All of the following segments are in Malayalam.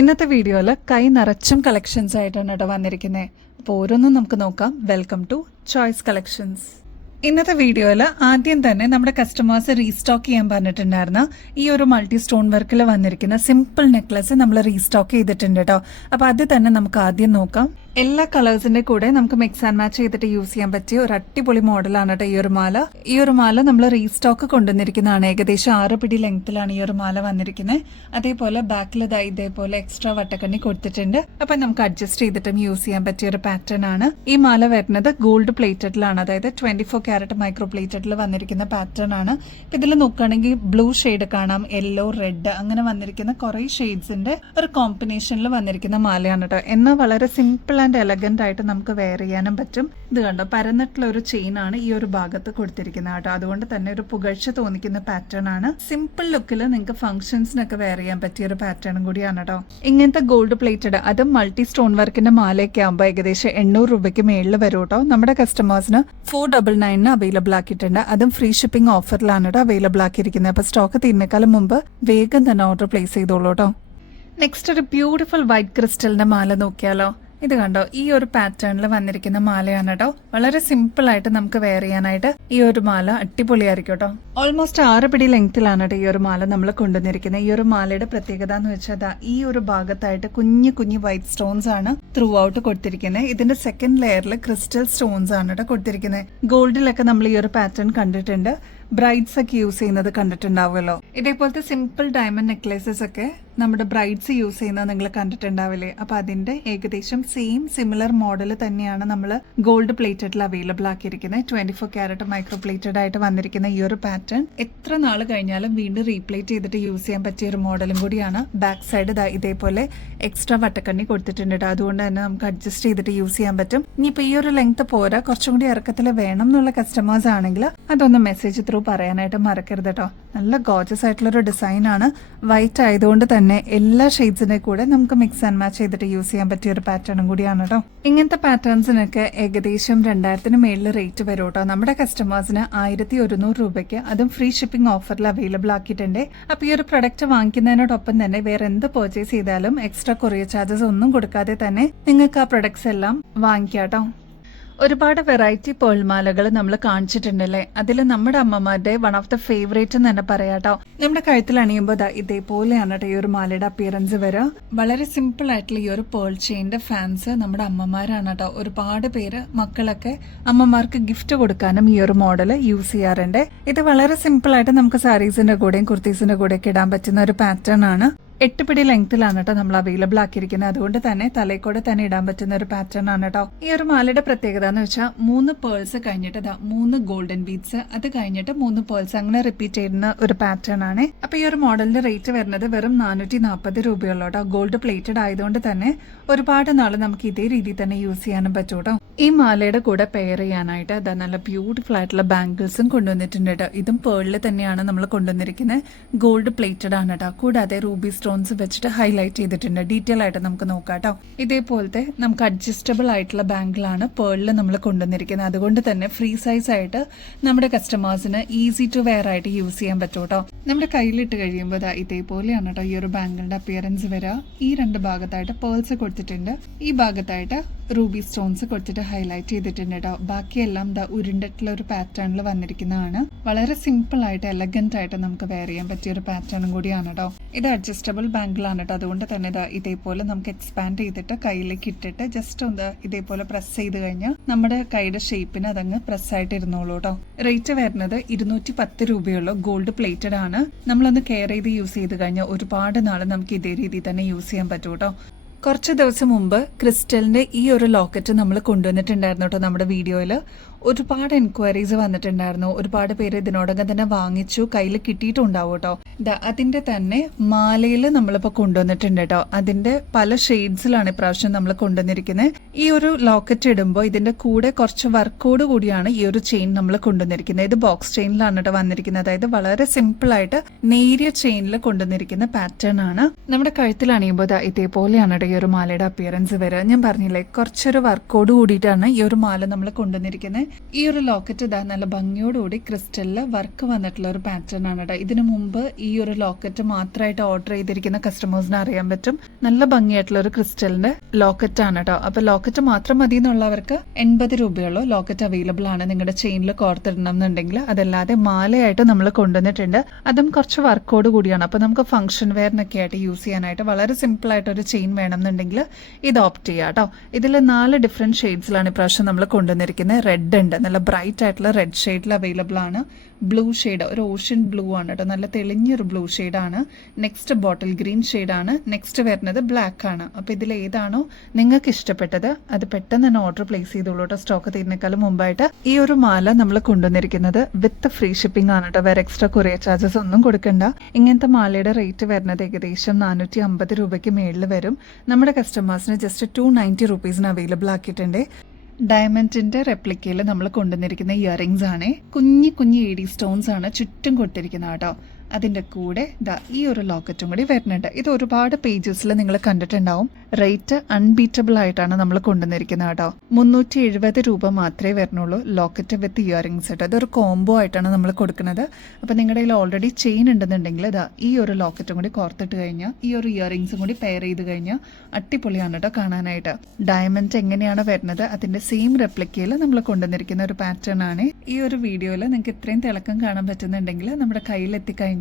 ഇന്നത്തെ വീഡിയോയിൽ കൈ നിറച്ചും കളക്ഷൻസ് ആയിട്ടാണ് കേട്ടോ വന്നിരിക്കുന്നത്. അപ്പോൾ ഓരോന്നും നമുക്ക് നോക്കാം. Welcome to Choice Collections. ഇന്നത്തെ വീഡിയോയിൽ ആദ്യം തന്നെ നമ്മുടെ കസ്റ്റമേഴ്സ് റീസ്റ്റോക്ക് ചെയ്യാൻ പറഞ്ഞിട്ടുണ്ടായിരുന്ന ഈ ഒരു മൾട്ടി സ്റ്റോൺ വർക്കിൽ വന്നിരിക്കുന്ന സിമ്പിൾ നെക്ലസ് നമ്മൾ റീസ്റ്റോക്ക് ചെയ്തിട്ടുണ്ട് കേട്ടോ. അപ്പോൾ അത് തന്നെ നമുക്ക് ആദ്യം നോക്കാം. എല്ലാ കളേഴ്സിന്റെ കൂടെ നമുക്ക് മിക്സ് ആൻഡ് മാച്ച് ചെയ്തിട്ട് യൂസ് ചെയ്യാൻ പറ്റിയ ഒരു അടിപൊളി മോഡലാണ് കേട്ടോ ഈ ഒരു മാല. ഈ ഒരു മാല നമ്മൾ റീസ്റ്റോക്ക് കൊണ്ടുവന്നിരിക്കുന്നതാണ്. ഏകദേശം 6 പിടി ലെങ്ത്തിലാണ് ഈ ഒരു മാല വന്നിരിക്കുന്നത്. അതേപോലെ ബാക്കിൽ ഇതേപോലെ എക്സ്ട്രാ വട്ടക്കണ്ണി കൊടുത്തിട്ടുണ്ട്. അപ്പൊ നമുക്ക് അഡ്ജസ്റ്റ് ചെയ്തിട്ടും യൂസ് ചെയ്യാൻ പറ്റിയ ഒരു പാറ്റേൺ ആണ്. ഈ മാല വരുന്നത് ഗോൾഡ് പ്ലേറ്റഡിലാണ്, അതായത് 24 ക്യാരറ്റ് മൈക്രോ പ്ലേറ്റഡിൽ വന്നിരിക്കുന്ന പാറ്റേൺ ആണ്. ഇതിൽ നോക്കുകയാണെങ്കിൽ ബ്ലൂ ഷെയ്ഡ് കാണാം, യെല്ലോ, റെഡ്, അങ്ങനെ വന്നിരിക്കുന്ന കുറെ ഷെയ്ഡ്സിന്റെ ഒരു കോമ്പിനേഷനിൽ വന്നിരിക്കുന്ന മാലയാണ് കേട്ടോ. എന്നാൽ വളരെ സിമ്പിൾ ആൻഡ് എലഗന്റ് ആയിട്ട് നമുക്ക് വെയർ ചെയ്യാനും പറ്റും. ഇത് കണ്ടോ, പരന്നിട്ടുള്ള ഒരു ചെയിൻ ആണ് ഈ ഒരു ഭാഗത്ത് കൊടുത്തിരിക്കുന്നത് കേട്ടോ. അതുകൊണ്ട് തന്നെ ഒരു പുകഴ്ച തോന്നിക്കുന്ന പാറ്റേൺ ആണ്. സിമ്പിൾ ലുക്കിൽ നിങ്ങൾക്ക് ഫംഗ്ഷൻസിനൊക്കെ വെയർ ചെയ്യാൻ പറ്റിയ ഒരു പാറ്റേണും കൂടിയാണ് കേട്ടോ. ഇങ്ങനത്തെ ഗോൾഡ് പ്ലേറ്റഡ് അതും മൾട്ടി സ്റ്റോൺ വർക്കിന്റെ മാലയൊക്കെ ആകുമ്പോൾ ഏകദേശം 800 രൂപയ്ക്ക് മേളിൽ വരും കേട്ടോ. നമ്മുടെ കസ്റ്റമേഴ്സിന് 499 അവൈലബിൾ ആക്കിയിട്ടുണ്ട്. അതും ഫ്രീ ഷിപ്പിംഗ് ഓഫറിലാണ് കേട്ടോ അവൈലബിൾ ആക്കിയിരിക്കുന്നത്. അപ്പൊ സ്റ്റോക്ക് തീരുന്നേക്കാളും മുമ്പ് വേഗം തന്നെ ഓർഡർ പ്ലേസ് ചെയ്തോളൂ കേട്ടോ. നെക്സ്റ്റ് ഒരു ബ്യൂട്ടിഫുൾ വൈറ്റ് ക്രിസ്റ്റലിന്റെ മാല നോക്കിയാലോ. ഇത് കണ്ടോ, ഈ ഒരു പാറ്റേണിൽ വന്നിരിക്കുന്ന മാലയാണ് കേട്ടോ. വളരെ സിമ്പിൾ ആയിട്ട് നമുക്ക് വെയർ ചെയ്യാനായിട്ട് ഈ ഒരു മാല അടിപൊളിയായിരിക്കും കേട്ടോ. ഓൾമോസ്റ്റ് 6 പിടി ലെങ്ത്തിലാണ് കേട്ടോ ഈ ഒരു മാല നമ്മൾ കൊണ്ടുവന്നിരിക്കുന്നത്. ഈ ഒരു മാലയുടെ പ്രത്യേകത എന്ന് വെച്ചാൽ ഈ ഒരു ഭാഗത്തായിട്ട് കുഞ്ഞു കുഞ്ഞു വൈറ്റ് സ്റ്റോൺസ് ആണ് ത്രൂ ഔട്ട് കൊടുത്തിരിക്കുന്നത്. ഇതിന്റെ സെക്കൻഡ് ലെയറിൽ ക്രിസ്റ്റൽ സ്റ്റോൺസ് ആണ് കേട്ടോ കൊടുത്തിരിക്കുന്നത്. ഗോൾഡിലൊക്കെ നമ്മൾ ഈ ഒരു പാറ്റേൺ കണ്ടിട്ടുണ്ട്, ബ്രൈഡ്സ് ഒക്കെ യൂസ് ചെയ്യുന്നത് കണ്ടിട്ടുണ്ടാവുമല്ലോ. ഇതേപോലത്തെ സിമ്പിൾ ഡയമണ്ട് നെക്ലേസസ് ഒക്കെ നമ്മുടെ ബ്രൈഡ്സ് യൂസ് ചെയ്യുന്നത് നിങ്ങൾ കണ്ടിട്ടുണ്ടാവില്ലേ. അപ്പൊ അതിന്റെ ഏകദേശം സെയിം സിമിലർ മോഡൽ തന്നെയാണ് നമ്മൾ ഗോൾഡ് പ്ലേറ്റഡിൽ അവൈലബിൾ ആക്കിയിരിക്കുന്നത്. 24 ക്യാരറ്റ് മൈക്രോ പ്ലേറ്റഡ് ആയിട്ട് വന്നിരിക്കുന്ന ഈ ഒരു പാറ്റേൺ എത്ര നാൾ കഴിഞ്ഞാലും വീണ്ടും റീപ്ലേറ്റ് ചെയ്തിട്ട് യൂസ് ചെയ്യാൻ പറ്റിയ ഒരു മോഡലും കൂടിയാണ്. ബാക്ക് സൈഡ് ഇതേപോലെ എക്സ്ട്രാ വട്ടക്കണ്ണി കൊടുത്തിട്ടുണ്ട്. അതുകൊണ്ട് തന്നെ നമുക്ക് അഡ്ജസ്റ്റ് ചെയ്തിട്ട് യൂസ് ചെയ്യാൻ പറ്റും. ഇനിയിപ്പോ ഈ ഒരു ലെങ്ത് പോരാ, കുറച്ചും കൂടി ഇറക്കത്തിൽ വേണം എന്നുള്ള കസ്റ്റമേഴ്സ് ആണെങ്കിൽ അതൊന്ന് മെസ്സേജ് ത്രൂ പറയാനായിട്ട് മറക്കരുത് കേട്ടോ. നല്ല ഗോർജസ് ആയിട്ടുള്ള ഒരു ഡിസൈൻ ആണ്. വൈറ്റ് ആയതുകൊണ്ട് തന്നെ എല്ലാ ഷെയ്ഡ്സിനെ കൂടെ നമുക്ക് മിക്സ് ആൻഡ് മാച്ച് ചെയ്തിട്ട് യൂസ് ചെയ്യാൻ പറ്റിയ ഒരു പാറ്റേണും കൂടിയാണ് കേട്ടോ. ഇങ്ങനത്തെ പാറ്റേൺസിനൊക്കെ ഏകദേശം 2000 മേളിൽ റേറ്റ് വരും കേട്ടോ. നമ്മുടെ കസ്റ്റമേഴ്സിന് 1100 രൂപയ്ക്ക് അതും ഫ്രീ ഷിപ്പിംഗ് ഓഫറിൽ അവൈലബിൾ ആക്കിയിട്ടുണ്ട്. അപ്പൊ ഈ ഒരു പ്രൊഡക്റ്റ് വാങ്ങിക്കുന്നതിനോടൊപ്പം തന്നെ വേറെ എന്ത് പർച്ചേസ് ചെയ്താലും എക്സ്ട്രാ കൊറിയർ ചാർജസ് ഒന്നും കൊടുക്കാതെ തന്നെ നിങ്ങൾക്ക് ആ പ്രൊഡക്ട്സ് എല്ലാം വാങ്ങിക്കാം കേട്ടോ. ഒരുപാട് വെറൈറ്റി പേൾമാലകൾ നമ്മൾ കാണിച്ചിട്ടുണ്ടല്ലേ. അതിൽ നമ്മുടെ അമ്മമാരുടെ വൺ ഓഫ് ദ ഫേവറേറ്റ് എന്ന് തന്നെ പറയാട്ടോ. നമ്മുടെ കഴുത്തിൽ അണിയുമ്പോൾ ഇതേപോലെയാണ് കേട്ടോ ഈ ഒരു മാലയുടെ അപ്പിയറൻസ് വരിക. വളരെ സിമ്പിൾ ആയിട്ടുള്ള ഈ ഒരു പേൾ ചെയിന്റെ ഫാൻസ് നമ്മുടെ അമ്മമാരാണ് കേട്ടോ. ഒരുപാട് പേര് മക്കളൊക്കെ അമ്മമാർക്ക് ഗിഫ്റ്റ് കൊടുക്കാനും ഈ ഒരു മോഡൽ യൂസ് ചെയ്യാറുണ്ട്. ഇത് വളരെ സിമ്പിൾ ആയിട്ട് നമുക്ക് സാരീസിന്റെ കൂടെയും കുർത്തീസിന്റെ കൂടെയൊക്കെ ഇടാൻ പറ്റുന്ന ഒരു പാറ്റേൺ ആണ്. 8 പിടി ലെങ്ത്തിലാണ് കേട്ടോ നമ്മൾ അവൈലബിൾ ആക്കിയിരിക്കുന്നത്. അതുകൊണ്ട് തന്നെ തലയിക്കൂടെ തന്നെ ഇടാൻ പറ്റുന്ന ഒരു പാറ്റേൺ ആണ് കേട്ടോ. ഈ ഒരു മാലയുടെ പ്രത്യേകത എന്ന് വെച്ചാൽ 3 പേൾസ് കഴിഞ്ഞിട്ട് 3 ഗോൾഡൻ ബീഡ്സ്, അത് കഴിഞ്ഞിട്ട് 3 പേൾസ്, അങ്ങനെ റിപ്പീറ്റ് ചെയ്യുന്ന ഒരു പാറ്റേൺ ആണ്. അപ്പൊ ഈ ഒരു മോഡലിന്റെ റേറ്റ് വരുന്നത് വെറും 440 രൂപയുള്ളൂ കേട്ടോ. ഗോൾഡ് പ്ലേറ്റഡ് ആയതുകൊണ്ട് തന്നെ ഒരുപാട് നാൾ നമുക്ക് ഇതേ രീതിയിൽ തന്നെ യൂസ് ചെയ്യാനും പറ്റും കേട്ടോ. ഈ മാലയുടെ കൂടെ പെയർ ചെയ്യാനായിട്ട് അതാ നല്ല ബ്യൂട്ടിഫുൾ ആയിട്ടുള്ള ബാംഗിൾസും കൊണ്ടുവന്നിട്ടുണ്ട് കേട്ടോ. ഇതും പേളിൽ തന്നെയാണ് നമ്മൾ കൊണ്ടുവന്നിരിക്കുന്നത്. ഗോൾഡ് പ്ലേറ്റഡ് ആണ് കേട്ടോ. കൂടാതെ റൂബി സ്റ്റോൺസ് വെച്ചിട്ട് ഹൈലൈറ്റ് ചെയ്തിട്ടുണ്ട്. ഡീറ്റെയിൽ ആയിട്ട് നമുക്ക് നോക്കാം കേട്ടോ. ഇതേപോലത്തെ നമുക്ക് അഡ്ജസ്റ്റബിൾ ആയിട്ടുള്ള ബാംഗിളാണ് പേളിൽ നമ്മൾ കൊണ്ടുവന്നിരിക്കുന്നത്. അതുകൊണ്ട് തന്നെ ഫ്രീ സൈസ് ആയിട്ട് നമ്മുടെ കസ്റ്റമേഴ്സിന് ഈസി ടു വെയർ ആയിട്ട് യൂസ് ചെയ്യാൻ പറ്റും കേട്ടോ. നമ്മുടെ കയ്യിലിട്ട് കഴിയുമ്പോൾ ഇതേപോലെയാണ് കേട്ടോ ഈ ഒരു ബാംഗിളിന്റെ അപ്പിയറൻസ് വരിക. ഈ 2 ഭാഗത്തായിട്ട് പേൾസ് കൊടുത്തിട്ടുണ്ട്, ഈ ഭാഗത്തായിട്ട് റൂബി സ്റ്റോൺസ് കൊടുത്തിട്ട് ഹൈലൈറ്റ് ചെയ്തിട്ടുണ്ട് കേട്ടോ. ബാക്കിയെല്ലാം ഉരുണ്ടിട്ടുള്ള ഒരു പാറ്റേണിൽ വന്നിരിക്കുന്നതാണ്. വളരെ സിമ്പിൾ ആയിട്ട് എലഗന്റ് ആയിട്ട് നമുക്ക് വെയർ ചെയ്യാൻ പറ്റിയ ഒരു പാറ്റേണും കൂടിയാണ് കേട്ടോ. ഇത് അഡ്ജസ്റ്റബിൾ ബാംഗിളാണ് കേട്ടോ. അതുകൊണ്ട് തന്നെ ഇതേപോലെ നമുക്ക് എക്സ്പാൻഡ് ചെയ്തിട്ട് കയ്യിലേക്ക് ഇട്ടിട്ട് ജസ്റ്റ് ഒന്ന് ഇതേപോലെ പ്രസ് ചെയ്ത് കഴിഞ്ഞാൽ നമ്മുടെ കൈയുടെ ഷേപ്പിന് അതങ്ങ് പ്രസ് ആയിട്ട് ഇരുന്നോളൂ കേട്ടോ. റേറ്റ് വരുന്നത് 210 രൂപയുള്ളൂ. ഗോൾഡ് പ്ലേറ്റഡ് ആണ്. നമ്മളൊന്ന് കെയർ ചെയ്ത് യൂസ് ചെയ്ത് കഴിഞ്ഞാൽ ഒരുപാട് നാൾ നമുക്ക് ഇതേ രീതിയിൽ തന്നെ യൂസ് ചെയ്യാൻ പറ്റും കേട്ടോ. കുറച്ച് ദിവസം മുമ്പ് ക്രിസ്റ്റലിന്റെ ഈ ഒരു ലോക്കറ്റ് നമ്മൾ കൊണ്ടുവന്നിട്ടുണ്ടായിരുന്നു കേട്ടോ. നമ്മുടെ വീഡിയോയിൽ ഒരുപാട് എൻക്വയറീസ് വന്നിട്ടുണ്ടായിരുന്നു. ഒരുപാട് പേര് ഇതിനോടകം തന്നെ വാങ്ങിച്ചു, കയ്യിൽ കിട്ടിയിട്ടുണ്ടാവും കേട്ടോ. അതിന്റെ തന്നെ മാലയിൽ നമ്മളിപ്പോ കൊണ്ടുവന്നിട്ടുണ്ട് കേട്ടോ. അതിന്റെ പല ഷെയ്ഡ്സിലാണ് ഇപ്രാവശ്യം നമ്മൾ കൊണ്ടുവന്നിരിക്കുന്നത്. ഈ ഒരു ലോക്കറ്റ് ഇടുമ്പോൾ ഇതിന്റെ കൂടെ കുറച്ച് വർക്കോട് കൂടിയാണ് ഈ ഒരു ചെയിൻ നമ്മൾ കൊണ്ടുവന്നിരിക്കുന്നത്. ഇത് ബോക്സ് ചെയിനിലാണ് കേട്ടോ വന്നിരിക്കുന്നത്. അതായത് വളരെ സിമ്പിൾ ആയിട്ട് നേരിയ ചെയിനിൽ കൊണ്ടുവന്നിരിക്കുന്ന പാറ്റേൺ ആണ്. നമ്മുടെ കഴുത്തിൽ അണിയുമ്പോൾ ഇതേപോലെയാണ് കേട്ടോ ഈ ഒരു മാലയുടെ അപ്പിയറൻസ് വരിക. ഞാൻ പറഞ്ഞില്ലേ, കുറച്ചൊരു വർക്കോട് കൂടിയിട്ടാണ് ഈ ഒരു മാല നമ്മൾ കൊണ്ടുവന്നിരിക്കുന്നത്. ഈ ഒരു ലോക്കറ്റ് ഇതാ നല്ല ഭംഗിയോടുകൂടി ക്രിസ്റ്റലില് വർക്ക് വന്നിട്ടുള്ള ഒരു പാറ്റേൺ ആണ് കേട്ടോ. ഇതിനു മുമ്പ് ഈ ഒരു ലോക്കറ്റ് മാത്രമായിട്ട് ഓർഡർ ചെയ്തിരിക്കുന്ന കസ്റ്റമേഴ്സിന് അറിയാൻ പറ്റും നല്ല ഭംഗിയായിട്ടുള്ള ഒരു ക്രിസ്റ്റലിന്റെ ലോക്കറ്റ് ആണ് കേട്ടോ. അപ്പൊ ലോക്കറ്റ് മാത്രം മതി എന്നുള്ളവർക്ക് 80 രൂപയുള്ളൂ ലോക്കറ്റ് അവൈലബിൾ ആണ്. നിങ്ങളുടെ ചെയിനിൽ കോർത്തിടണം എന്നുണ്ടെങ്കിൽ. അതല്ലാതെ മാലയായിട്ട് നമ്മൾ കൊണ്ടുവന്നിട്ടുണ്ട്. അതും കുറച്ച് വർക്കോട് കൂടിയാണ്. അപ്പൊ നമുക്ക് ഫംഗ്ഷൻ വെയറിനൊക്കെ ആയിട്ട് യൂസ് ചെയ്യാനായിട്ട് വളരെ സിമ്പിൾ ആയിട്ട് ഒരു ചെയിൻ വേണമെന്നുണ്ടെങ്കിൽ ഇത് ഓപ്റ്റ് ചെയ്യാം കേട്ടോ. ഇതിൽ 4 ഡിഫറെന്റ് ഷെയ്ഡ്സിലാണ് ഇപ്രാവശ്യം നമ്മൾ കൊണ്ടുവന്നിരിക്കുന്നത്. റെഡ് ഉണ്ട്, നല്ല ബ്രൈറ്റ് ആയിട്ടുള്ള റെഡ് ഷെയ്ഡിൽ അവൈലബിൾ ആണ്. ബ്ലൂ ഷെയ്ഡ്, ഒരു ഓഷ്യൻ ബ്ലൂ ആണ് കേട്ടോ, നല്ല തെളിഞ്ഞൊരു ബ്ലൂ ഷെയ്ഡാണ്. നെക്സ്റ്റ് ബോട്ടിൽ ഗ്രീൻ ഷെയ്ഡാണ്. നെക്സ്റ്റ് വരുന്നത് ബ്ലാക്ക് ആണ്. അപ്പോൾ ഇതിൽ ഏതാണോ നിങ്ങൾക്ക് ഇഷ്ടപ്പെട്ടത് അത് പെട്ടെന്ന് തന്നെ ഓർഡർ പ്ലേസ് ചെയ്തോളൂ കേട്ടോ, സ്റ്റോക്ക് തീരുന്നേക്കാളും മുമ്പായിട്ട്. ഈ ഒരു മാല നമ്മൾ കൊണ്ടുവന്നിരിക്കുന്നത് വിത്ത് ഫ്രീ ഷിപ്പിംഗ് ആണ് കേട്ടോ, വേറെ എക്സ്ട്രാ കൊറിയർ ചാർജസ് ഒന്നും കൊടുക്കണ്ട. ഇങ്ങനത്തെ മാലയുടെ റേറ്റ് വരുന്നത് ഏകദേശം 450 രൂപയ്ക്ക് മേളിൽ വരും. നമ്മുടെ കസ്റ്റമേഴ്സിന് ജസ്റ്റ് 290 റുപ്പീസിന് അവൈലബിൾ ആക്കിയിട്ടുണ്ട്. ഡയമണ്ടിന്റെ റെപ്ലിക്കയിൽ നമ്മൾ കൊണ്ടുവന്നിരിക്കുന്ന ഇയറിംഗ്സ് ആണ്. കുഞ്ഞി കുഞ്ഞി എഡി സ്റ്റോൺസ് ആണ് ചുറ്റും കൊടുത്തിരിക്കുന്നത് കേട്ടോ. അതിന്റെ കൂടെ ഈ ഒരു ലോക്കറ്റും കൂടി വരുന്നുണ്ട്. ഇത് ഒരുപാട് പേജസിൽ നിങ്ങൾ കണ്ടിട്ടുണ്ടാവും. റേറ്റ് അൺബീറ്റബിൾ ആയിട്ടാണ് നമ്മൾ കൊണ്ടുവന്നിരിക്കുന്നത് കേട്ടോ. 370 രൂപ മാത്രമേ വരുന്നുള്ളൂ ലോക്കറ്റ് വിത്ത് ഇയറിംഗ്സ് കേട്ടോ. ഇതൊരു കോംബോ ആയിട്ടാണ് നമ്മൾ കൊടുക്കുന്നത്. അപ്പൊ നിങ്ങളുടെ കയ്യിൽ ഓൾറെഡി ചെയിൻ ഉണ്ടെന്നുണ്ടെങ്കിൽ ഈ ഒരു ലോക്കറ്റും കൂടി കോർത്തിട്ട് കഴിഞ്ഞാൽ ഈ ഒരു ഇയറിംഗ്സും കൂടി പെയർ ചെയ്ത് കഴിഞ്ഞാൽ അടിപൊളിയാണ് കേട്ടോ കാണാനായിട്ട്. ഡയമണ്ട് എങ്ങനെയാണ് വരുന്നത് അതിന്റെ സെയിം റെപ്ലിക്കയിൽ നമ്മൾ കൊണ്ടുവന്നിരിക്കുന്ന ഒരു പാറ്റേൺ ആണ്. ഈ ഒരു വീഡിയോയിൽ നിങ്ങൾക്ക് ഇത്രയും തിളക്കം കാണാൻ പറ്റുന്നുണ്ടെങ്കിൽ നമ്മുടെ കയ്യിൽ എത്തിക്കഴിഞ്ഞാൽ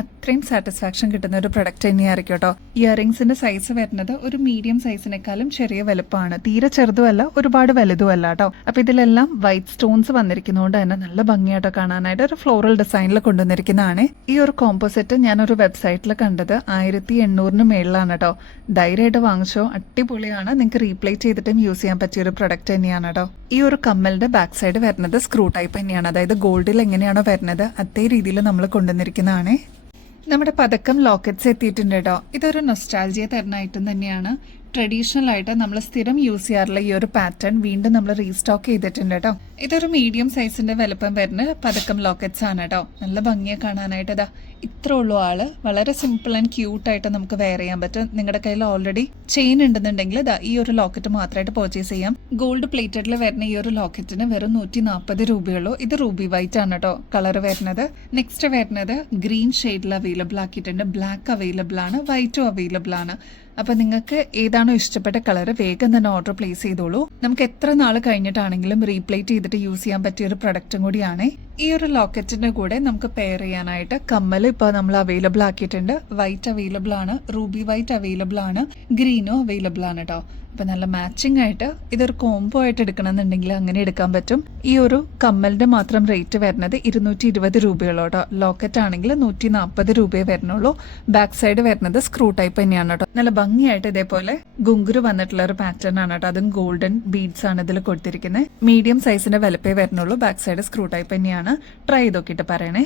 അത്രയും സാറ്റിസ്ഫാക്ഷൻ കിട്ടുന്ന ഒരു പ്രൊഡക്റ്റ് തന്നെയായിരിക്കും കേട്ടോ. ഇയറിംഗ്സിന്റെ സൈസ് വരുന്നത് ഒരു മീഡിയം സൈസിനേക്കാളും ചെറിയ വലുപ്പമാണ്. തീരെ ചെറുതുമല്ല ഒരുപാട് വലുതുമല്ല കേട്ടോ. അപ്പൊ ഇതിലെല്ലാം വൈറ്റ് സ്റ്റോൺസ് വന്നിരിക്കുന്നതുകൊണ്ട് തന്നെ നല്ല ഭംഗിയായിട്ടോ കാണാനായിട്ട്. ഒരു ഫ്ലോറൽ ഡിസൈനിൽ കൊണ്ടുവന്നിരിക്കുന്നതാണ്. ഈ ഒരു കോമ്പോസിറ്റ് ഞാനൊരു വെബ്സൈറ്റിൽ കണ്ടത് 1800 മേളിലാണ് കേട്ടോ. ധൈര്യമായിട്ട് വാങ്ങിച്ചോ, അടിപൊളിയാണ്. നിങ്ങൾക്ക് റീപ്ലേസ് ചെയ്തിട്ടും യൂസ് ചെയ്യാൻ പറ്റിയ ഒരു പ്രൊഡക്റ്റ് തന്നെയാണ് കേട്ടോ. ഈ ഒരു കമ്മലിന്റെ ബാക്ക് സൈഡ് വരുന്നത് സ്ക്രൂ ടൈപ്പ് തന്നെയാണ്. അതായത് ഗോൾഡിൽ എങ്ങനെയാണോ വരുന്നത് അതേ രീതിയിൽ നമ്മൾ കൊണ്ടുവന്നിരിക്കുന്നതാണ്. നമ്മുടെ പതക്കം ലോക്കറ്റ്സ് എത്തിയിട്ടുണ്ട് കേട്ടോ. ഇതൊരു നൊസ്റ്റാൾജിയ തരുന്ന ഐറ്റം തന്നെയാണ്. ട്രഡീഷണൽ ആയിട്ട് നമ്മൾ സ്ഥിരം യൂസ് ചെയ്യാറുള്ള ഈ ഒരു പാറ്റേൺ വീണ്ടും നമ്മൾ റീസ്റ്റോക്ക് ചെയ്തിട്ടുണ്ട് കേട്ടോ. ഇതൊരു മീഡിയം സൈസിന്റെ വലുപ്പം വരുന്ന പതക്കം ലോക്കറ്റ്സ് ആണ് കേട്ടോ. നല്ല ഭംഗിയെ കാണാനായിട്ട് ഇത്ര ഉള്ളൂ ആള്. വളരെ സിമ്പിൾ ആൻഡ് ക്യൂട്ട് ആയിട്ട് നമുക്ക് വെയർ ചെയ്യാൻ പറ്റും. നിങ്ങളുടെ കയ്യിൽ ഓൾറെഡി ചെയിൻ ഉണ്ടെന്നുണ്ടെങ്കിൽ ഈ ഒരു ലോക്കറ്റ് മാത്രമായിട്ട് പർച്ചേസ് ചെയ്യാം. ഗോൾഡ് പ്ലേറ്റഡിൽ വരുന്ന ഈ ഒരു ലോക്കറ്റിന് വെറും 140 രൂപയുള്ളൂ. ഇത് റൂബി വൈറ്റ് ആണ് കേട്ടോ കളർ വരുന്നത്. നെക്സ്റ്റ് വരുന്നത് ഗ്രീൻ ഷെയ്ഡിൽ അവൈലബിൾ ആക്കിയിട്ടുണ്ട്. ബ്ലാക്ക് അവൈലബിൾ ആണ്, വൈറ്റും അവൈലബിൾ ആണ്. അപ്പൊ നിങ്ങൾക്ക് ഏതാണോ ഇഷ്ടപ്പെട്ട കളർ വേഗം തന്നെ ഓർഡർ പ്ലേസ് ചെയ്തോളൂ. നമുക്ക് എത്ര നാൾ കഴിഞ്ഞിട്ടാണെങ്കിലും റീപ്ലേറ്റ് ചെയ്തിട്ട് യൂസ് ചെയ്യാൻ പറ്റിയ ഒരു പ്രൊഡക്റ്റും കൂടിയാണ്. ഈ ഒരു ലോക്കറ്റിന്റെ കൂടെ നമുക്ക് പെയർ ചെയ്യാനായിട്ട് കമ്മൽ ഇപ്പൊ നമ്മൾ അവൈലബിൾ ആക്കിയിട്ടുണ്ട്. വൈറ്റ് അവൈലബിൾ ആണ്, റൂബി വൈറ്റ് അവൈലബിൾ ആണ്, ഗ്രീനും അവൈലബിൾ ആണ് കേട്ടോ. അപ്പൊ നല്ല മാച്ചിങ് ആയിട്ട് ഇതൊരു കോംബോ ആയിട്ട് എടുക്കണമെന്നുണ്ടെങ്കിൽ അങ്ങനെ എടുക്കാൻ പറ്റും. ഈ ഒരു കമ്മലിന്റെ മാത്രം റേറ്റ് വരുന്നത് 220 രൂപയുള്ളൂ കേട്ടോ. ലോക്കറ്റ് ആണെങ്കിൽ 140 രൂപയെ വരുന്നുള്ളൂ. ബാക്ക് സൈഡ് വരുന്നത് സ്ക്രൂ ടൈപ്പ് തന്നെയാണ് കേട്ടോ. നല്ല ഭംഗിയായിട്ട് ഇതേപോലെ ഗുങ്കുരു വന്നിട്ടുള്ള ഒരു പാറ്റേൺ ആണ് കേട്ടോ. അതും ഗോൾഡൻ ബീഡ്സ് ആണ് ഇതിൽ കൊടുത്തിരിക്കുന്നത്. മീഡിയം സൈസിന്റെ വലുപ്പേ വരുന്നുള്ളൂ. ബാക്ക് സൈഡ് സ്ക്രൂ ടൈപ്പ് തന്നെയാണ്. ട്രൈ ചെയ്ത് നോക്കിയിട്ട് പറയണേ.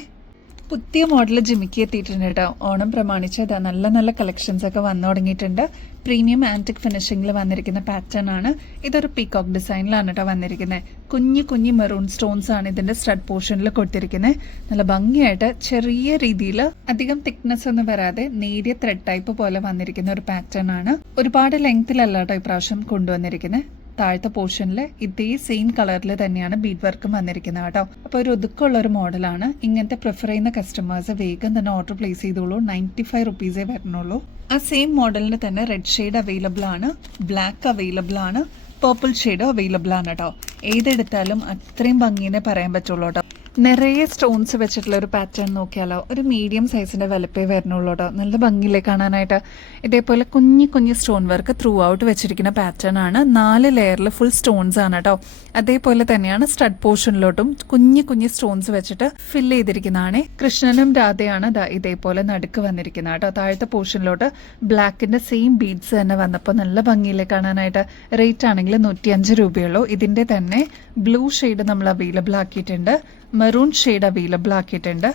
പുതിയ മോഡൽ ജിമിക്കി എത്തിയിട്ടുണ്ട് കേട്ടോ. ഓണം പ്രമാണിച്ച് നല്ല നല്ല കളക്ഷൻസ് ഒക്കെ വന്നു തുടങ്ങിയിട്ടുണ്ട്. പ്രീമിയം ആന്റിക് ഫിനിഷിംഗിൽ വന്നിരിക്കുന്ന പാറ്റേൺ ആണ്. ഇതൊരു പീകോക്ക് ഡിസൈനിലാണ് കേട്ടോ വന്നിരിക്കുന്നത്. കുഞ്ഞു കുഞ്ഞു മെറൂൺ സ്റ്റോൺസ് ആണ് ഇതിന്റെ സ്റ്റഡ് പോർഷനിൽ കൊടുത്തിരിക്കുന്നത്. നല്ല ഭംഗിയായിട്ട് ചെറിയ രീതിയിൽ അധികം തിക്നെസ് ഒന്നും വരാതെ നേരിയ ത്രെഡ് ടൈപ്പ് പോലെ വന്നിരിക്കുന്ന ഒരു പാറ്റേൺ ആണ്. ഒരുപാട് ലെങ്തിലല്ല കേട്ടോ ഇപ്രാവശ്യം കൊണ്ടുവന്നിരിക്കുന്നത്. താഴത്തെ പോർഷനിൽ ഇതേ സെയിം കളറിൽ തന്നെയാണ് ബീഡ് വർക്കും വന്നിരിക്കുന്നത് കേട്ടോ. അപ്പോൾ ഒരു ഒതുക്കമുള്ള ഒരു മോഡലാണ്. ഇങ്ങനത്തെ പ്രിഫർ ചെയ്യുന്ന കസ്റ്റമേഴ്സ് വേഗം തന്നെ ഓർഡർ പ്ലേസ് ചെയ്തോളൂ. 95 റുപ്പീസേ വരുന്നുള്ളൂ. ആ സെയിം മോഡലിന് തന്നെ റെഡ് ഷെയ്ഡ് അവൈലബിൾ ആണ്, ബ്ലാക്ക് അവൈലബിൾ ആണ്, പർപ്പിൾ ഷെയ്ഡും അവൈലബിൾ ആണ് കേട്ടോ. ഏതെടുത്താലും അത്രയും ഭംഗിനെ പറയാൻ പറ്റുള്ളൂ കേട്ടോ. നിറയെ സ്റ്റോൺസ് വെച്ചിട്ടുള്ള ഒരു പാറ്റേൺ നോക്കിയാലോ. ഒരു മീഡിയം സൈസിന്റെ വലുപ്പേ വരുന്നുള്ളൂ കേട്ടോ. നല്ല ഭംഗിയിലേ കാണാനായിട്ട്. ഇതേപോലെ കുഞ്ഞു കുഞ്ഞു സ്റ്റോൺ വർക്ക് ത്രൂ ഔട്ട് വെച്ചിരിക്കുന്ന പാറ്റേൺ ആണ്. 4 ലെയറിൽ ഫുൾ സ്റ്റോൺസ് ആണ് കേട്ടോ. അതേപോലെ തന്നെയാണ് സ്റ്റഡ് പോർഷനിലോട്ടും കുഞ്ഞു കുഞ്ഞു സ്റ്റോൺസ് വെച്ചിട്ട് ഫില്ല് ചെയ്തിരിക്കുന്നതാണ്. കൃഷ്ണനും രാധയാണ് ഇതേപോലെ നടുക്ക് വന്നിരിക്കുന്നത് കേട്ടോ. താഴത്തെ പോർഷനിലോട്ട് ബ്ലാക്കിന്റെ സെയിം ബീഡ്സ് തന്നെ വന്നപ്പോൾ നല്ല ഭംഗിയിലേ കാണാനായിട്ട്. റേറ്റ് ആണെങ്കിൽ 105 രൂപയുള്ളൂ. ഇതിന്റെ തന്നെ ബ്ലൂ ഷെയ്ഡ് നമ്മൾ അവൈലബിൾ ആക്കിയിട്ടുണ്ട്, മെറൂൺ ഷെയ്ഡ് അവൈലബിൾ ആക്കിയിട്ടുണ്ട്,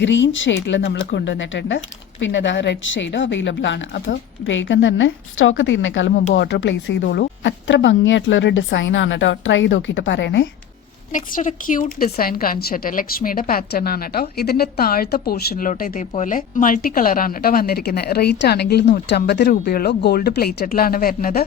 ഗ്രീൻ ഷെയ്ഡിൽ നമ്മൾ കൊണ്ടുവന്നിട്ടുണ്ട്. പിന്നെ റെഡ് ഷെയ്ഡും അവൈലബിൾ ആണ്. അപ്പോൾ വേഗം തന്നെ സ്റ്റോക്ക് തീരുന്നേക്കാളും മുമ്പ് ഓർഡർ പ്ലേസ് ചെയ്തോളൂ. അത്ര ഭംഗിയായിട്ടുള്ള ഒരു ഡിസൈൻ ആണ് കേട്ടോ. ട്രൈ ചെയ്ത് നോക്കിയിട്ട് പറയണേ. നെക്സ്റ്റ് ഒരു ക്യൂട്ട് ഡിസൈൻ കാണിച്ചിട്ട് ലക്ഷ്മിയുടെ പാറ്റേൺ ആണ് കേട്ടോ. ഇതിന്റെ താഴത്തെ പോർഷനിലോട്ട് ഇതേപോലെ മൾട്ടി കളറാണ് കേട്ടോ വന്നിരിക്കുന്നത്. റേറ്റ് ആണെങ്കിൽ 150 രൂപയുള്ളൂ. ഗോൾഡ് പ്ലേറ്റഡിലാണ് വരുന്നത്.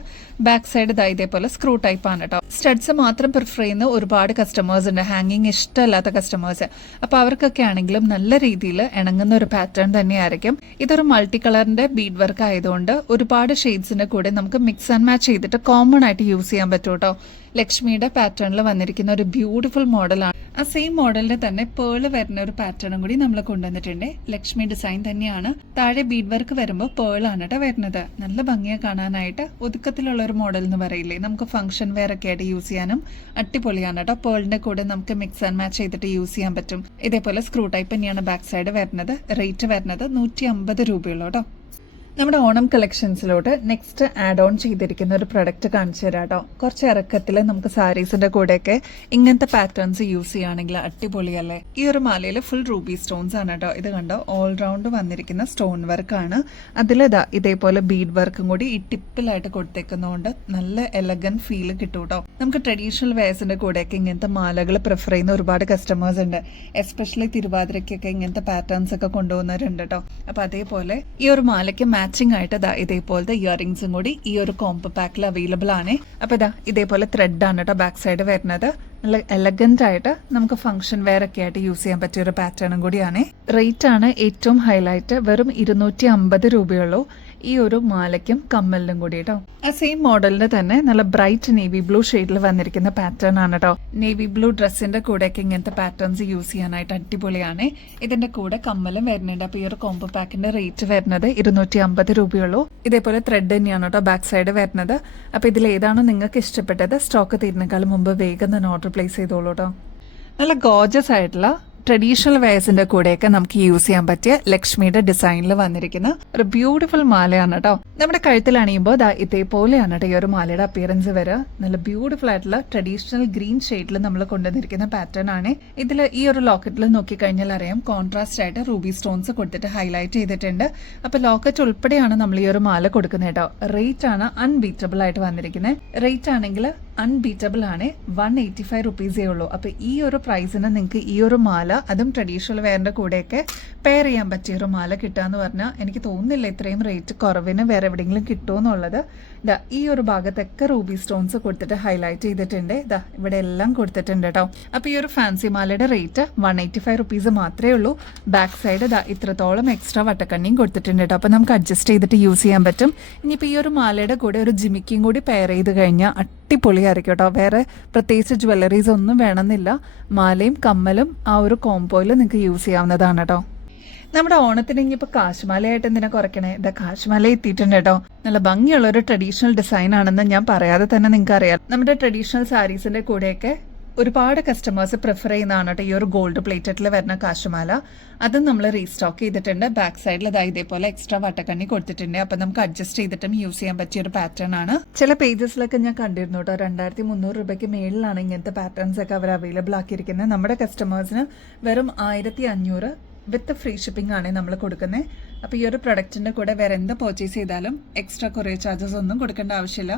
ബാക്ക് സൈഡ് ഇതാ ഇതേപോലെ സ്ക്രൂ ടൈപ്പ് ആണ് കേട്ടോ. സ്റ്റഡ്സ് മാത്രം പ്രിഫർ ചെയ്യുന്ന ഒരുപാട് കസ്റ്റമേഴ്സ് ഉണ്ട്, ഹാങ്ങിങ് ഇഷ്ടമല്ലാത്ത കസ്റ്റമേഴ്സ്. അപ്പൊ അവർക്കൊക്കെ ആണെങ്കിലും നല്ല രീതിയിൽ ഇണങ്ങുന്ന ഒരു പാറ്റേൺ തന്നെയായിരിക്കും. ഇതൊരു മൾട്ടി കളറിന്റെ ബീഡ് വർക്ക് ആയതുകൊണ്ട് ഒരുപാട് ഷെയ്ഡ്സിന്റെ കൂടെ നമുക്ക് മിക്സ് ആൻഡ് മാച്ച് ചെയ്തിട്ട് കോമൺ ആയിട്ട് യൂസ് ചെയ്യാൻ പറ്റും കേട്ടോ. ലക്ഷ്മിയുടെ പാറ്റേണിൽ വന്നിരിക്കുന്ന ഒരു ബ്യൂട്ടിഫുൾ മോഡലാണ്. ആ സെയിം മോഡലിന് തന്നെ പേള് വരുന്ന ഒരു പാറ്റേണും കൂടി നമ്മൾ കൊണ്ടുവന്നിട്ടുണ്ട്. ലക്ഷ്മി ഡിസൈൻ തന്നെയാണ്. താഴെ ബീഡ് വർക്ക് വരുമ്പോൾ പേളാണ് കേട്ടോ വരുന്നത്. നല്ല ഭംഗിയെ കാണാനായിട്ട് ഒതുക്കത്തിലുള്ള ഒരു മോഡൽ എന്ന് പറയില്ലേ, നമുക്ക് ഫംഗ്ഷൻ വെയർ ഒക്കെ ആയിട്ട് യൂസ് ചെയ്യാനും അടിപൊളിയാണ് കേട്ടോ. പേളിന്റെ കൂടെ നമുക്ക് മിക്സ് ആൻഡ് മാച്ച് ചെയ്തിട്ട് യൂസ് ചെയ്യാൻ പറ്റും. ഇതേപോലെ സ്ക്രൂ ടൈപ്പ് തന്നെയാണ് ബാക്ക് സൈഡ് വരുന്നത്. റേറ്റ് വരുന്നത് 150 രൂപയുള്ളൂ കേട്ടോ. നമ്മുടെ ഓണം കളക്ഷൻസിലോട്ട് നെക്സ്റ്റ് ആഡ് ഓൺ ചെയ്തിരിക്കുന്ന ഒരു പ്രൊഡക്റ്റ് കാണിച്ചു തരാം കേട്ടോ. കുറച്ച് ഇറക്കത്തിൽ നമുക്ക് സാരീസിന്റെ കൂടെയൊക്കെ ഇങ്ങനത്തെ പാറ്റേൺസ് യൂസ് ചെയ്യുകയാണെങ്കിൽ അടിപൊളിയല്ലേ. ഈ ഒരു മാലയിൽ ഫുൾ റൂബി സ്റ്റോൺസ് ആണ് കേട്ടോ. ഇത് കണ്ടോ, ഓൾ റൗണ്ട് വന്നിരിക്കുന്ന സ്റ്റോൺ വർക്കാണ്. അതിലിതാ ഇതേപോലെ ബീഡ് വർക്കും കൂടി ഈ ടിപ്പിലായിട്ട് കൊടുത്തേക്കുന്നതുകൊണ്ട് നല്ല എലഗന്റ് ഫീൽ കിട്ടും കേട്ടോ. നമുക്ക് ട്രഡീഷണൽ വെയർസിന്റെ കൂടെയൊക്കെ ഇങ്ങനത്തെ മാലകൾ പ്രിഫർ ചെയ്യുന്ന ഒരുപാട് കസ്റ്റമേഴ്സ് ഉണ്ട്. എസ്പെഷ്യലി തിരുവാതിരയ്ക്കൊക്കെ ഇങ്ങനത്തെ പാറ്റേൺസ് ഒക്കെ കൊണ്ടുപോകുന്നവരുണ്ട് കേട്ടോ. അപ്പൊ അതേപോലെ ഈ ഒരു മാലയ്ക്ക് മാച്ചിങ് ആയിട്ട് ഇതേപോലത്തെ ഇയറിംഗ്സും കൂടി ഈ ഒരു കോംബോ പാക്കിൽ അവൈലബിൾ ആണ്. അപ്പൊ ഇതേപോലെ ത്രെഡ് ആണ് കേട്ടോ ബാക്ക് സൈഡ് വരുന്നത്. നല്ല എലഗന്റ് ആയിട്ട് നമുക്ക് ഫംഗ്ഷൻ വെയർ ഒക്കെ ആയിട്ട് യൂസ് ചെയ്യാൻ പറ്റിയ ഒരു പാറ്റേണും കൂടിയാണ്. റേറ്റ് ആണ് ഏറ്റവും ഹൈലൈറ്റ്, വെറും 250 രൂപയുള്ളൂ ഈ ഒരു മാലയ്ക്കും കമ്മലിനും കൂടി കേട്ടോ. ആ സെയിം മോഡലിന് തന്നെ നല്ല ബ്രൈറ്റ് നേവി ബ്ലൂ ഷെയ്ഡിൽ വന്നിരിക്കുന്ന പാറ്റേൺ ആണ് കേട്ടോ. നേവി ബ്ലൂ ഡ്രസ്സിന്റെ കൂടെയൊക്കെ ഇങ്ങനത്തെ പാറ്റേൺസ് യൂസ് ചെയ്യാനായിട്ട് അടിപൊളിയാണ്. ഇതിന്റെ കൂടെ കമ്മലും വരുന്നുണ്ട്. അപ്പൊ ഈ ഒരു കോംബോ പാക്കിന്റെ റേറ്റ് വരുന്നത് 250 രൂപയുള്ളൂ. ഇതേപോലെ ത്രെഡ് തന്നെയാണ് കേട്ടോ ബാക്ക് സൈഡ് വരുന്നത്. അപ്പൊ ഇതിൽ ഏതാണോ നിങ്ങൾക്ക് ഇഷ്ടപ്പെട്ടത് സ്റ്റോക്ക് തീരുന്നേക്കാളും മുമ്പ് വേഗം തന്നെ ഓർഡർ പ്ലേസ് ചെയ്തോളൂ കേട്ടോ. നല്ല ഗോർജസ് ആയിട്ടുള്ള ട്രഡീഷണൽ വെയർസിന്റെ കൂടെയൊക്കെ നമുക്ക് യൂസ് ചെയ്യാൻ പറ്റിയ ലക്ഷ്മിയുടെ ഡിസൈനിൽ വന്നിരിക്കുന്ന ഒരു ബ്യൂട്ടിഫുൾ മാലയാണ് കേട്ടോ. നമ്മുടെ കഴുത്തിൽ അണിയുമ്പോൾ ഇതേപോലെയാണ് കേട്ടോ ഈ ഒരു മാലയുടെ അപ്പിയറൻസ് വരിക. നല്ല ബ്യൂട്ടിഫുൾ ആയിട്ടുള്ള ട്രഡീഷണൽ ഗ്രീൻ ഷെയ്ഡിൽ നമ്മൾ കൊണ്ടുവന്നിരിക്കുന്ന പാറ്റേൺ ആണ്. ഇതിൽ ഈ ഒരു ലോക്കറ്റിൽ നോക്കിക്കഴിഞ്ഞാൽ അറിയാം കോൺട്രാസ്റ്റ് ആയിട്ട് റൂബി സ്റ്റോൺസ് കൊടുത്തിട്ട് ഹൈലൈറ്റ് ചെയ്തിട്ടുണ്ട്. അപ്പൊ ലോക്കറ്റ് ഉൾപ്പെടെയാണ് നമ്മൾ ഈ ഒരു മാല കൊടുക്കുന്നത് കേട്ടോ. റേറ്റ് ആണ് അൺബീറ്റബിൾ ആയിട്ട് വന്നിരിക്കുന്നത്. റേറ്റ് ആണെങ്കിൽ അൺബീറ്റബിൾ ആണ്, 185 റുപ്പീസേ ഉള്ളൂ. അപ്പൊ ഈ ഒരു പ്രൈസിന് നിങ്ങൾക്ക് ഈ ഒരു മാല, അതും ട്രഡീഷണൽ വെയറിന്റെ കൂടെയൊക്കെ പെയർ ചെയ്യാൻ പറ്റിയ ഒരു മാല കിട്ടാന്ന് പറഞ്ഞാൽ എനിക്ക് തോന്നുന്നില്ല ഇത്രയും റേറ്റ് കുറവിന് വേറെ എവിടെയെങ്കിലും കിട്ടുമെന്നുള്ളത്. ഈ ഒരു ഭാഗത്തൊക്കെ റൂബി സ്റ്റോൺസ് കൊടുത്തിട്ട് ഹൈലൈറ്റ് ചെയ്തിട്ടുണ്ട്. ഇവിടെ എല്ലാം കൊടുത്തിട്ടുണ്ട് കേട്ടോ. അപ്പൊ ഈ ഒരു ഫാൻസി മാലയുടെ റേറ്റ് 185 റുപ്പീസ് മാത്രമേ ഉള്ളൂ. ബാക്ക് സൈഡ് ഇത്രത്തോളം എക്സ്ട്രാ വട്ടക്കണ്ണിയും കൊടുത്തിട്ടുണ്ട് കേട്ടോ. അപ്പൊ നമുക്ക് അഡ്ജസ്റ്റ് ചെയ്തിട്ട് യൂസ് ചെയ്യാൻ പറ്റും. ഇനിയിപ്പോ ഈ ഒരു മാലയുടെ കൂടെ ഒരു ജിമിക്കും കൂടി പെയർ ചെയ്ത് കഴിഞ്ഞാൽ അടിപൊളിയായിരിക്കും കേട്ടോ. വേറെ പ്രത്യേകിച്ച് ജ്വല്ലറീസ് ഒന്നും വേണമെന്നില്ല. മാലയും കമ്മലും ആ ഒരു കോംബോയിൽ നിങ്ങൾക്ക് യൂസ് ചെയ്യാവുന്നതാണ് കേട്ടോ. നമ്മുടെ ഓണത്തിന് ഇനിയിപ്പോൾ കാശ്മാലയായിട്ട് എന്തിനാ കുറയ്ക്കണേ? കാശ്മാല എത്തിയിട്ടുണ്ട് കേട്ടോ. നല്ല ഭംഗിയുള്ള ഒരു ട്രഡീഷണൽ ഡിസൈൻ ആണെന്ന് ഞാൻ പറയാതെ തന്നെ നിങ്ങൾക്ക് അറിയാം. നമ്മുടെ ട്രഡീഷണൽ സാരീസിന്റെ കൂടെയൊക്കെ ഒരുപാട് കസ്റ്റമേഴ്സ് പ്രിഫർ ചെയ്യുന്നതാണ് കേട്ടോ ഈ ഒരു ഗോൾഡ് പ്ലേറ്റഡിൽ വരുന്ന കാശുമാല. അതും നമ്മൾ റീസ്റ്റോക്ക് ചെയ്തിട്ടുണ്ട്. ബാക്ക് സൈഡിൽ ഇതേപോലെ എക്സ്ട്രാ വട്ടക്കണ്ണി കൊടുത്തിട്ടുണ്ട്. അപ്പൊ നമുക്ക് അഡ്ജസ്റ്റ് ചെയ്തിട്ടും യൂസ് ചെയ്യാൻ പറ്റിയ ഒരു പാറ്റേൺ ആണ്. ചില പേജസിലൊക്കെ ഞാൻ കണ്ടിരുന്നു കേട്ടോ, 2300 രൂപയ്ക്ക് മേളിലാണ് ഇങ്ങനത്തെ പാറ്റേൺസ് ഒക്കെ അവർ അവൈലബിൾ ആക്കിയിരിക്കുന്നത്. നമ്മുടെ കസ്റ്റമേഴ്സിന് വെറും 1500 വിത്ത് ഫ്രീ ഷിപ്പിംഗ് ആണ് നമ്മൾ കൊടുക്കുന്നത്. അപ്പോൾ ഈ ഒരു പ്രൊഡക്റ്റിന്റെ കൂടെ വേറെ എന്ത് പർച്ചേസ് ചെയ്താലും എക്സ്ട്രാ കൊറിയർ ചാർജസ് ഒന്നും കൊടുക്കേണ്ട ആവശ്യമില്ല.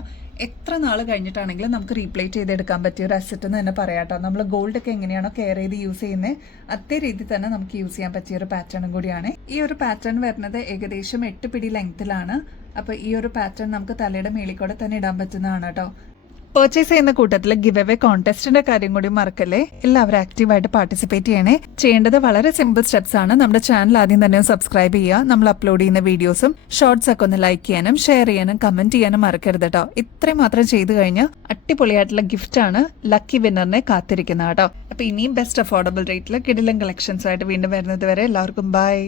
എത്ര നാൾ കഴിഞ്ഞിട്ടാണെങ്കിലും നമുക്ക് റീപ്ലേറ്റ് ചെയ്തെടുക്കാൻ പറ്റിയ ഒരു അസറ്റ് എന്ന് തന്നെ പറയാട്ടോ. നമ്മൾ ഗോൾഡ് ഒക്കെ എങ്ങനെയാണോ കെയർ ചെയ്ത് യൂസ് ചെയ്യുന്നത് അതേ രീതി തന്നെ നമുക്ക് യൂസ് ചെയ്യാൻ പറ്റിയ ഒരു പാറ്റേണും കൂടിയാണ്. ഈ ഒരു പാറ്റേൺ വരുന്നത് ഏകദേശം 8 പിടി ലെങ്ത്തിലാണ്. അപ്പോൾ ഈ ഒരു പാറ്റേൺ നമുക്ക് തലയുടെ മേളിക്കൂടെ തന്നെ ഇടാൻ പറ്റുന്നതാണ് കേട്ടോ. പർച്ചേസ് ചെയ്യുന്ന കൂട്ടത്തിൽ ഗിവ് അവേ കോൺടെസ്റ്റിന്റെ കാര്യം കൂടി മറക്കല്ലേ. എല്ലാവരും ആക്റ്റീവായിട്ട് പാർട്ടിസിപ്പേറ്റ് ചെയ്യണേ. ചെയ്യേണ്ടത് വളരെ സിമ്പിൾ സ്റ്റെപ്സ് ആണ്. നമ്മുടെ ചാനൽ ആദ്യം തന്നെ സബ്സ്ക്രൈബ് ചെയ്യുക. നമ്മൾ അപ്ലോഡ് ചെയ്യുന്ന വീഡിയോസും ഷോർട്സ് ഒക്കെ ഒന്ന് ലൈക്ക് ചെയ്യാനും ഷെയർ ചെയ്യാനും കമന്റ് ചെയ്യാനും മറക്കരുത് കേട്ടോ. ഇത്രയും മാത്രം ചെയ്തു കഴിഞ്ഞാൽ അടിപൊളിയായിട്ടുള്ള ഗിഫ്റ്റ് ആണ് ലക്കി വിന്നറിനെ കാത്തിരിക്കുന്നത് കേട്ടോ. അപ്പൊ ഇനിയും ബെസ്റ്റ് അഫോർഡബിൾ റേറ്റിൽ കിടിലൻ കളക്ഷൻസ് ആയിട്ട് വീണ്ടും വരുന്നത് വരെ എല്ലാവർക്കും ബൈ.